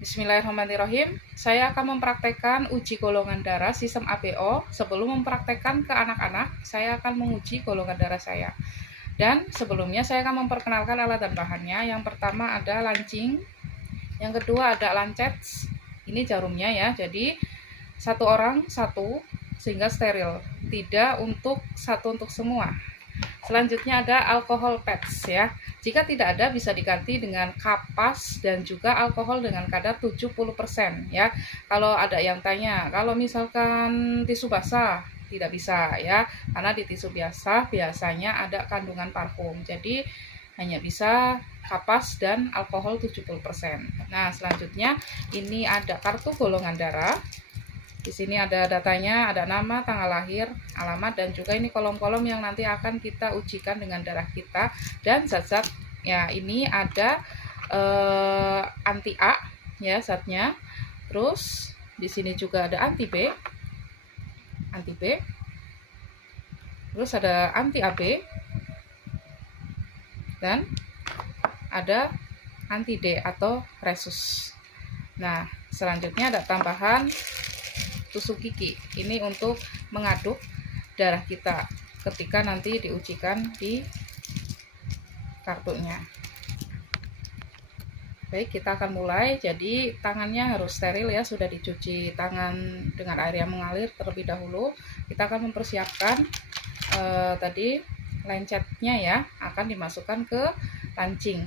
Bismillahirrahmanirrahim. Saya akan mempraktekkan uji golongan darah sistem ABO. Sebelum mempraktekkan ke anak-anak, saya akan menguji golongan darah saya. Dan sebelumnya saya akan memperkenalkan alat dan bahannya. Yang pertama ada lancing, yang kedua ada lancet. Ini jarumnya ya. Jadi satu orang satu sehingga steril. Tidak satu untuk semua. Selanjutnya ada alkohol pads ya. Jika tidak ada bisa diganti dengan kapas dan juga alkohol dengan kadar 70% ya. Kalau ada yang tanya, kalau misalkan tisu basah tidak bisa ya. Karena di tisu biasanya ada kandungan parfum. Jadi hanya bisa kapas dan alkohol 70%. Nah, selanjutnya ini ada kartu golongan darah. Di sini ada datanya, ada nama, tanggal lahir, alamat, dan juga ini kolom-kolom yang nanti akan kita ujikan dengan darah kita. Dan zat-zat ya, ini ada anti A ya zatnya. Terus di sini juga ada anti B. Terus ada anti AB. Dan ada anti D atau resus. Nah, selanjutnya ada tambahan tusuk gigi. Ini untuk mengaduk darah kita ketika nanti diujikan di kartunya. Baik, kita akan mulai. Jadi tangannya harus steril ya, sudah dicuci tangan dengan air yang mengalir terlebih dahulu. Kita akan mempersiapkan tadi lancetnya ya, akan dimasukkan ke lancing.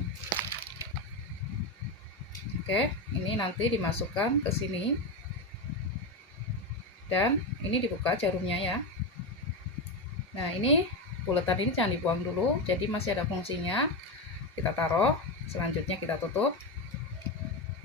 Oke, ini nanti dimasukkan ke sini. Dan ini dibuka jarumnya ya. Nah, ini buletan ini jangan dibuang dulu, jadi masih ada fungsinya. Kita taruh, selanjutnya kita tutup.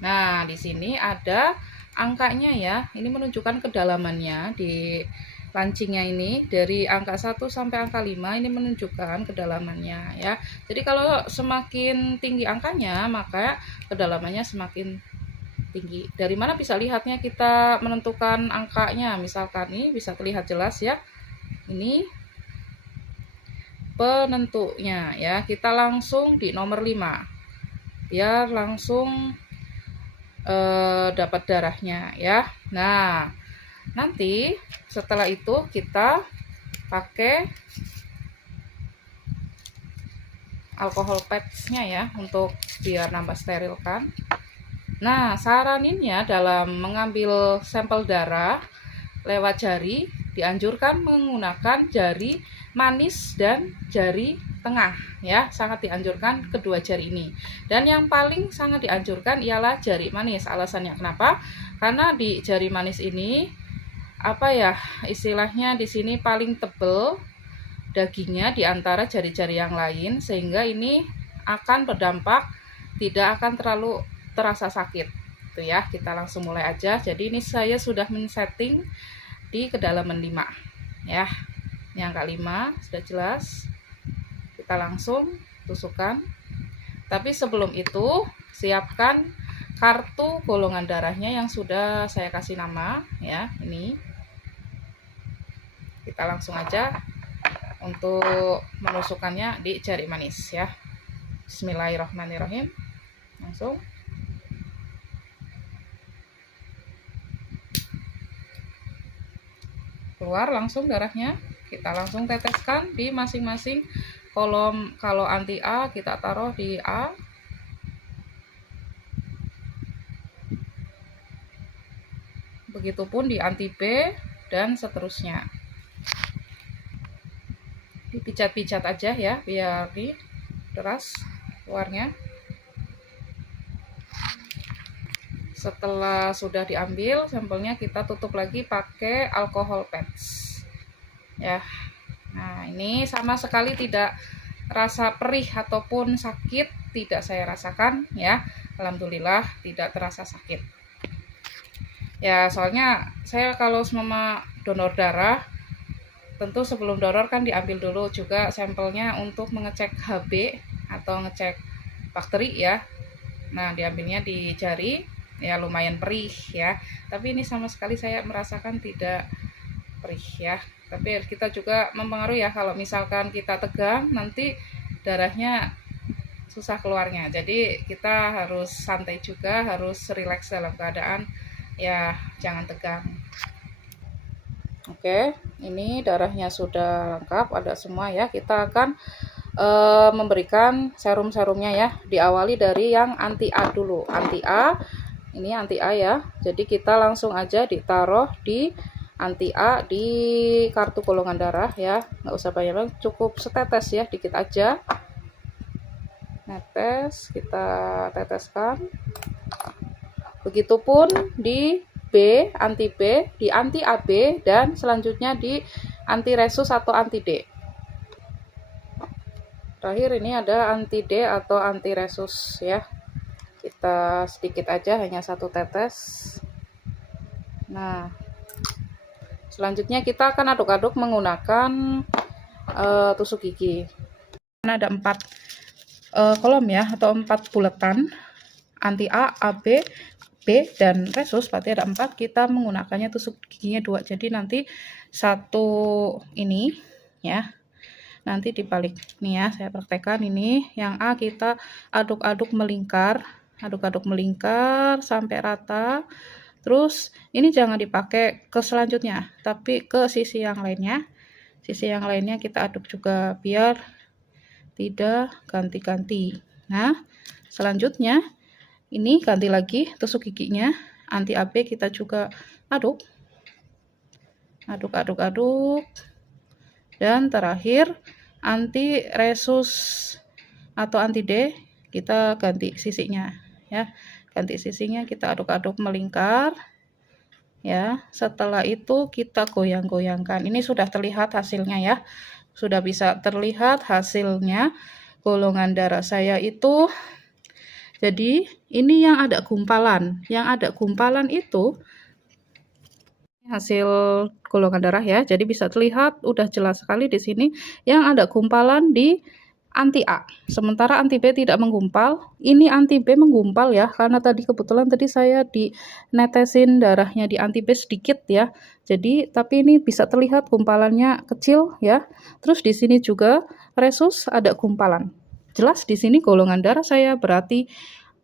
Nah, di sini ada angkanya ya. Ini menunjukkan kedalamannya di lancingnya ini dari angka 1 sampai angka 5 ini menunjukkan kedalamannya ya. Jadi kalau semakin tinggi angkanya, maka kedalamannya semakin tinggi. Dari mana bisa lihatnya kita menentukan angkanya? Misalkan ini bisa terlihat jelas ya. Ini penentunya ya. Kita langsung di nomor 5. Biar langsung dapat darahnya ya. Nah, nanti setelah itu kita pakai alkohol pads-nya ya untuk biar nambah steril kan. Nah, saraninnya dalam mengambil sampel darah lewat jari dianjurkan menggunakan jari manis dan jari tengah ya, sangat dianjurkan kedua jari ini. Dan yang paling sangat dianjurkan ialah jari manis. Alasannya kenapa? Karena di jari manis ini apa ya, istilahnya di sini paling tebal dagingnya di antara jari-jari yang lain, sehingga ini akan berdampak tidak akan terlalu terasa sakit tuh ya. Kita langsung mulai aja. Jadi ini saya sudah men-setting di kedalaman 5 ya. Ini angka 5 sudah jelas. Kita langsung tusukkan. Tapi sebelum itu siapkan kartu golongan darahnya yang sudah saya kasih nama ya. Ini kita langsung aja untuk menusukkannya di jari manis ya. Bismillahirrahmanirrahim. Langsung keluar langsung darahnya. Kita langsung teteskan di masing-masing kolom. Kalau anti A kita taruh di A, begitupun di anti B dan seterusnya. Dipijat-pijat aja ya biar deras keluarnya. Setelah sudah diambil sampelnya, kita tutup lagi pakai alkohol pads ya. Nah, ini sama sekali tidak rasa perih ataupun sakit, tidak saya rasakan ya. Alhamdulillah tidak terasa sakit ya. Soalnya saya kalau semua donor darah, tentu sebelum donor kan diambil dulu juga sampelnya untuk mengecek HB atau ngecek bakteri ya. Nah, diambilnya di jari ya, lumayan perih ya. Tapi ini sama sekali saya merasakan tidak perih ya. Tapi kita juga mempengaruhi ya, kalau misalkan kita tegang nanti darahnya susah keluarnya. Jadi kita harus santai juga, harus rileks dalam keadaan ya jangan tegang. Oke, ini darahnya sudah lengkap, ada semua ya. Kita akan memberikan serum-serumnya ya. Diawali dari yang anti A dulu. Anti A, ini anti A ya. Jadi kita langsung aja ditaruh di anti A di kartu golongan darah ya. Nggak usah banyak, cukup setetes ya, dikit aja. Netes, kita teteskan. Begitupun di B, anti B, di anti AB, dan selanjutnya di anti resus atau anti D. Terakhir ini ada anti D atau anti resus ya. Kita sedikit aja, hanya 1 tetes. Nah, selanjutnya kita akan aduk-aduk menggunakan tusuk gigi. Ada 4 kolom ya, atau 4 buletan. Anti A, AB, B, dan resus, berarti ada 4. Kita menggunakannya tusuk giginya 2. Jadi nanti satu ini ya, nanti dibalik nih ya, saya praktekkan. Ini yang A kita aduk-aduk melingkar, sampai rata. Terus ini jangan dipakai ke selanjutnya, tapi ke sisi yang lainnya. Sisi yang lainnya kita aduk juga biar tidak ganti-ganti. Nah, selanjutnya ini ganti lagi tusuk giginya. Anti AB kita juga aduk. Aduk. Dan terakhir anti resus atau anti D kita ganti sisinya ya. Ganti sisinya, kita aduk-aduk melingkar ya. Setelah itu kita goyang-goyangkan. Ini sudah terlihat hasilnya ya. Sudah bisa terlihat hasilnya. Golongan darah saya itu, jadi ini yang ada gumpalan. Yang ada gumpalan itu hasil golongan darah ya. Jadi bisa terlihat udah jelas sekali di sini yang ada gumpalan di anti A. Sementara anti B tidak menggumpal. Ini anti B menggumpal ya, karena kebetulan tadi saya netesin darahnya di anti B sedikit ya. Jadi tapi ini bisa terlihat gumpalannya kecil ya. Terus di sini juga resus ada gumpalan. Jelas di sini golongan darah saya berarti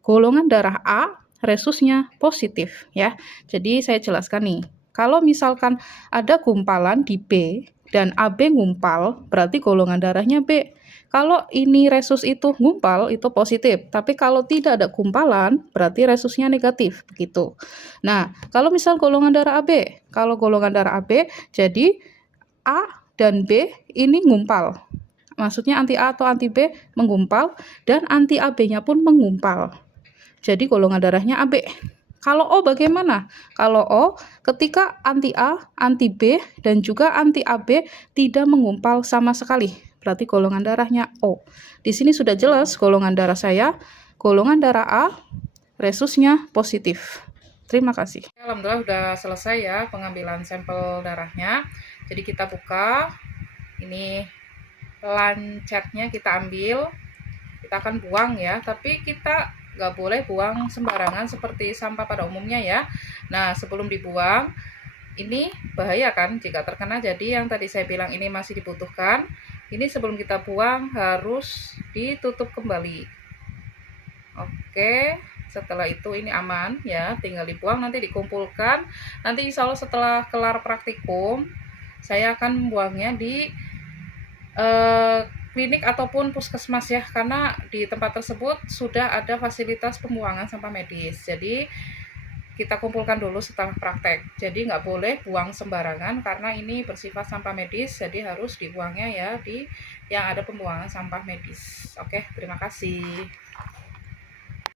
golongan darah A, resusnya positif ya. Jadi saya jelaskan nih. Kalau misalkan ada gumpalan di B dan AB ngumpal, berarti golongan darahnya B. Kalau ini resus itu ngumpal, itu positif. Tapi kalau tidak ada gumpalan, berarti resusnya negatif. Begitu. Nah, kalau misal golongan darah AB, kalau golongan darah AB, jadi A dan B ini ngumpal. Maksudnya anti A atau anti B menggumpal, dan anti AB-nya pun menggumpal. Jadi golongan darahnya AB. Kalau O bagaimana? Kalau O, ketika anti A, anti B, dan juga anti AB tidak menggumpal sama sekali, berarti golongan darahnya O. Di sini sudah jelas golongan darah saya, golongan darah A, resusnya positif. Terima kasih. Alhamdulillah sudah selesai ya pengambilan sampel darahnya. Jadi kita buka, ini lancetnya kita ambil, kita akan buang ya, tapi kita nggak boleh buang sembarangan seperti sampah pada umumnya ya. Nah, sebelum dibuang, ini bahaya kan jika terkena. Jadi yang tadi saya bilang ini masih dibutuhkan, ini sebelum kita buang harus ditutup kembali. Oke, setelah itu ini aman ya, tinggal dibuang, nanti dikumpulkan. Nanti insya Allah setelah kelar praktikum, saya akan membuangnya di klinik ataupun puskesmas ya, karena di tempat tersebut sudah ada fasilitas pembuangan sampah medis. Jadi kita kumpulkan dulu setelah praktek. Jadi nggak boleh buang sembarangan karena ini bersifat sampah medis, jadi harus dibuangnya ya di yang ada pembuangan sampah medis. Oke, terima kasih.